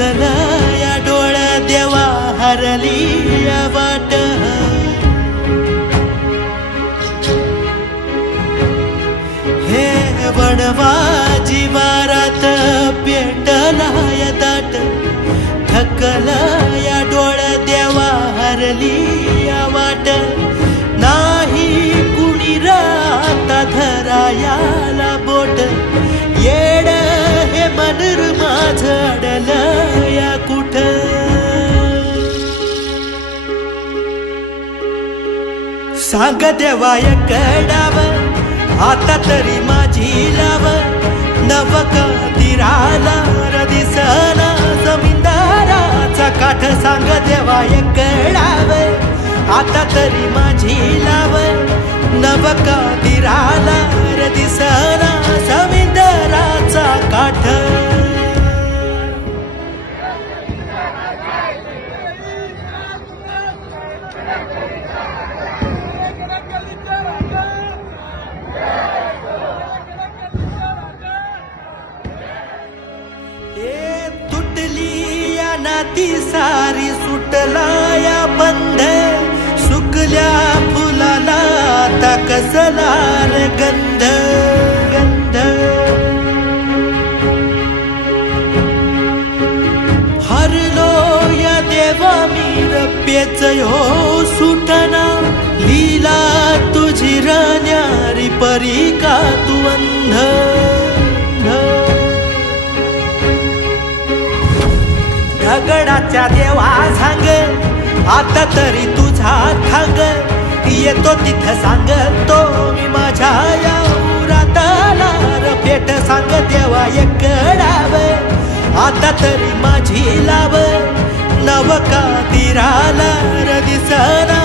थकल या डोळ्या देवा हरली या वाट हे वणवा जीवारात पेटला या दाट थकल या डोळ्या देवा हरली या वाट नाही कुणी राता धरायाला बोट येड हे मनर माझ अडलं या कुठ सांग देवा एकडाव आता तरी माझी लाव नवका तिराला दिसना जमीनदाराचा काठ सांग देवा एकडाव आता तरी माझी लाव नवका तिराला दिसना जमीनदाराचा काठ तुटली या नाती सारी सुटला या बंध सुकल्या फुलाला आता कसला रे गंध गंध हरलो या देवा मी रप्पेच हो सुटना लीला तुझी रण्यारी परी का तू अंध दगडाच्या देवा सांग आता तरी तुझा खांग येतो तिथं सांगतो मी माझ्या या उराताला पेट सांग देवा एकडाव आता तरी माझी लाव नवका तिराला दिसना